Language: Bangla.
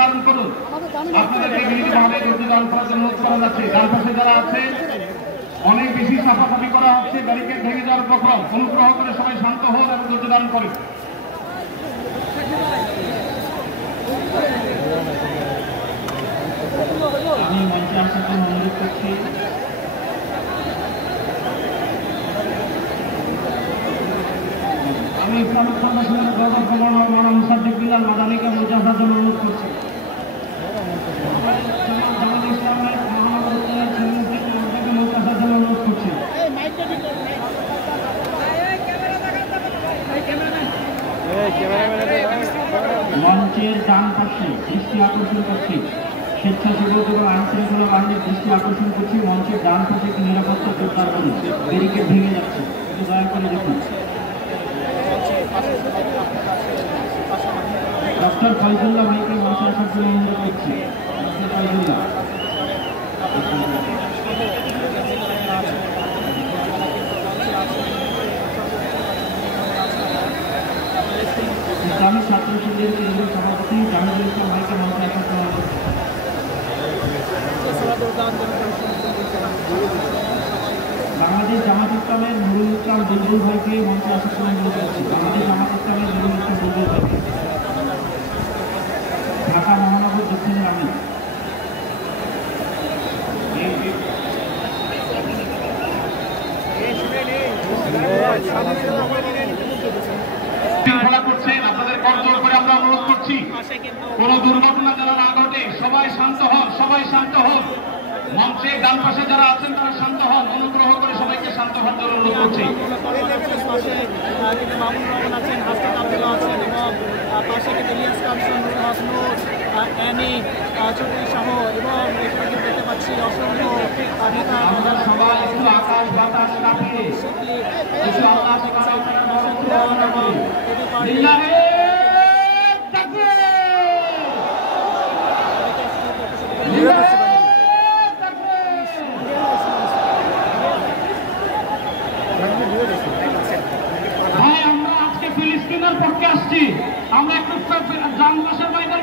ধারণ করুন। আপনাদেরকে বিনীতভাবে ধৈর্য ধারণ করার জন্য অনুরোধ করা যাচ্ছে। ডান পাশে যারা আছে অনেক বেশি চাপাচাপি করা হচ্ছে, ব্যারিকেড ভেঙে যাওয়ার উপক্রম। অনুগ্রহ করে সবাই শান্ত হন এবং ধৈর্য ধারণ করুন। আমি মঞ্চে আসার জন্য অনুরোধ করছি। আমি ইসলামিক ফাউন্ডেশনের গভর্নর মাওলানা মুসাদ্দিক বিল্লাল মাদানীকে মঞ্চে আসার জন্য অনুরোধ করছি। জামাত ইসলামের মহানগর উত্তরের ছেলেমেয়েদেরকে মঞ্চে আসার জন্য অনুরোধ করছি। মঞ্চের ডান পাশে দৃষ্টি আকর্ষণ করছি, স্বেচ্ছাসেবক এবং আইন শৃঙ্খলা বাহিনীর দৃষ্টি আকর্ষণ করছি। মঞ্চের ডান পাশে একটি নিরাপত্তা জোরদার করুন, ব্যারিকেড ভেঙে যাচ্ছে, একটু দয়া করে দেখুন। ডক্টর ফয়জুল্লাহ ভাইকে মঞ্চে আসার জন্য অনুরোধ করছি। ডক্টর ফয়জুল্লাহ, ইসলামিক ছাত্র শিবিরের কেন্দ্রীয় সভাপতি জামিদুল ইসলাম ভাইকে মঞ্চে আসার জন্য অনুরোধ করছি। বাংলাদেশ জামাত ইসলামের নুরুল ইসলাম বুলবুল ভাইকে মঞ্চে আসার জন্য অনুরোধ করছি। বাংলাদেশ জামাত ইসলামের নুরুল ইসলাম বুলবুল ভাইকে। ঢাকা মহানগর দক্ষিণের আমি শৃঙ্খলা করছেন, আপনাদের করজোর করে আমরা অনুরোধ করছি কোন দুর্ঘটনা যেন না ঘটে। সবাই শান্ত হন, সবাই শান্ত হন। মঞ্চে ডান পাশে যারা আছেন তারা শান্ত হন। অনুগ্রহ করে সবাইকে শান্ত হওয়ার জন্য অনুরোধ করছি। আমরা সবাই একটু আকাশ বাতাস কাঁপিয়ে একটু আল্লাহ ভাই, আমরা আজকে ফিলিস্তিনের পক্ষে আসছি। আমরা একটু জানবাসের বাইরে